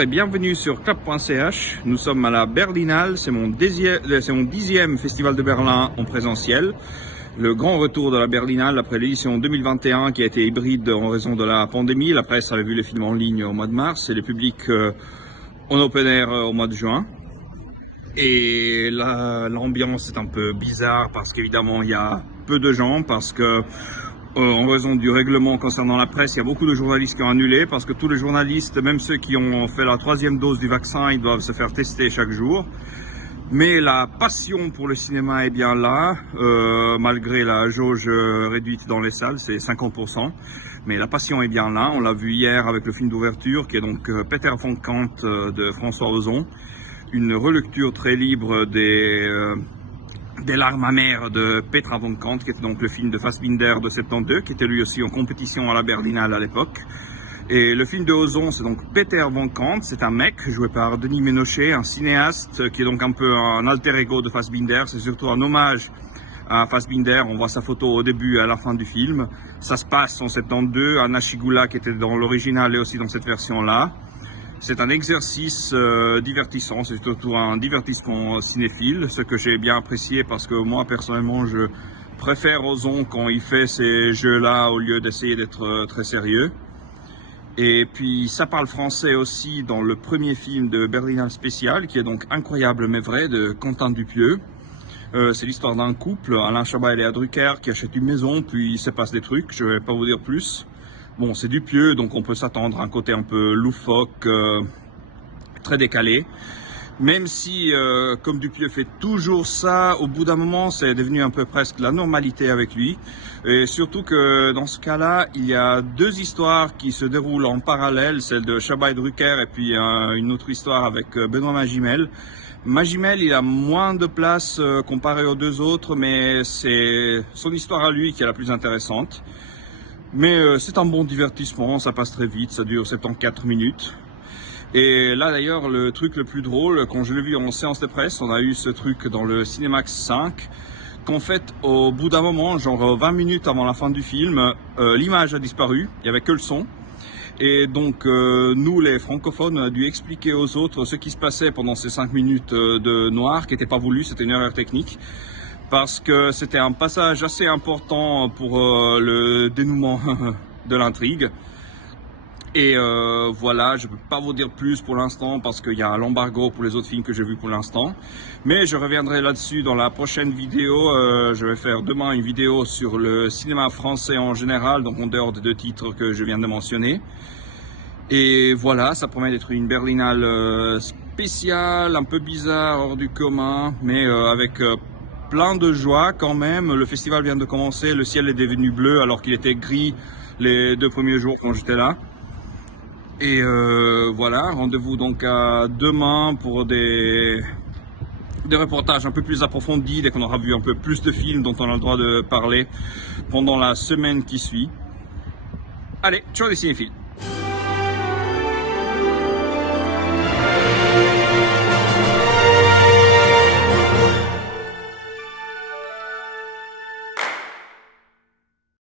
Bonjour et bienvenue sur clap.ch. Nous sommes à la Berlinale, c'est mon 10e festival de Berlin en présentiel. Le grand retour de la Berlinale après l'édition 2021 qui a été hybride en raison de la pandémie. La presse avait vu les films en ligne au mois de mars et le public en open air au mois de juin. Et l'ambiance est un peu bizarre parce qu'évidemment il y a peu de gens, parce que en raison du règlement concernant la presse, il y a beaucoup de journalistes qui ont annulé parce que tous les journalistes, même ceux qui ont fait la 3e dose du vaccin, ils doivent se faire tester chaque jour. Mais la passion pour le cinéma est bien là, malgré la jauge réduite dans les salles, c'est 50%. Mais la passion est bien là, on l'a vu hier avec le film d'ouverture qui est donc Peter von Kant de François Ozon. Une relecture très libre des larmes amères de Petra von Kant, qui était donc le film de Fassbinder de 72, qui était lui aussi en compétition à la Berlinale à l'époque. Et le film de Ozon, c'est donc Peter von Kant, c'est un mec joué par Denis Ménochet, un cinéaste qui est donc un peu un alter ego de Fassbinder. C'est surtout un hommage à Fassbinder, on voit sa photo au début et à la fin du film. Ça se passe en 72, à Nashigula qui était dans l'original et aussi dans cette version-là. C'est un exercice divertissant, c'est surtout un divertissement cinéphile, ce que j'ai bien apprécié parce que moi personnellement je préfère Ozon quand il fait ces jeux-là au lieu d'essayer d'être très sérieux. Et puis ça parle français aussi dans le premier film de Berlinale Spécial, qui est donc Incroyable mais vrai, de Quentin Dupieux. C'est l'histoire d'un couple, Alain Chabat et Léa Drucker, qui achètent une maison, puis il se passe des trucs, je vais pas vous dire plus. Bon, c'est Dupieux, donc on peut s'attendre à un côté un peu loufoque, très décalé. Même si, comme Dupieux fait toujours ça, au bout d'un moment, c'est devenu un peu presque la normalité avec lui. Et surtout que dans ce cas-là, il y a deux histoires qui se déroulent en parallèle, celle de Chabat et Drucker et puis une autre histoire avec Benoît Magimel. Magimel, il a moins de place comparé aux deux autres, mais c'est son histoire à lui qui est la plus intéressante. Mais c'est un bon divertissement, ça passe très vite, ça dure 74 minutes. Et là d'ailleurs, le truc le plus drôle, quand je l'ai vu en séance de presse, on a eu ce truc dans le Cinemax 5, qu'en fait, au bout d'un moment, genre 20 minutes avant la fin du film, l'image a disparu, il n'y avait que le son. Et donc nous, les francophones, on a dû expliquer aux autres ce qui se passait pendant ces 5 minutes de noir, qui n'était pas voulu, c'était une erreur technique. Parce que c'était un passage assez important pour le dénouement de l'intrigue. Et voilà, je ne peux pas vous dire plus pour l'instant parce qu'il y a l'embargo pour les autres films que j'ai vus pour l'instant. Mais je reviendrai là-dessus dans la prochaine vidéo. Je vais faire demain une vidéo sur le cinéma français en général, donc en dehors des deux titres que je viens de mentionner. Et voilà, ça promet d'être une Berlinale spéciale, un peu bizarre, hors du commun, mais avec plein de joie quand même. Le festival vient de commencer, le ciel est devenu bleu alors qu'il était gris les 2 premiers jours quand j'étais là. Et voilà, rendez-vous donc à demain pour des reportages un peu plus approfondis, dès qu'on aura vu un peu plus de films dont on a le droit de parler pendant la semaine qui suit. Allez, ciao les cinéphiles!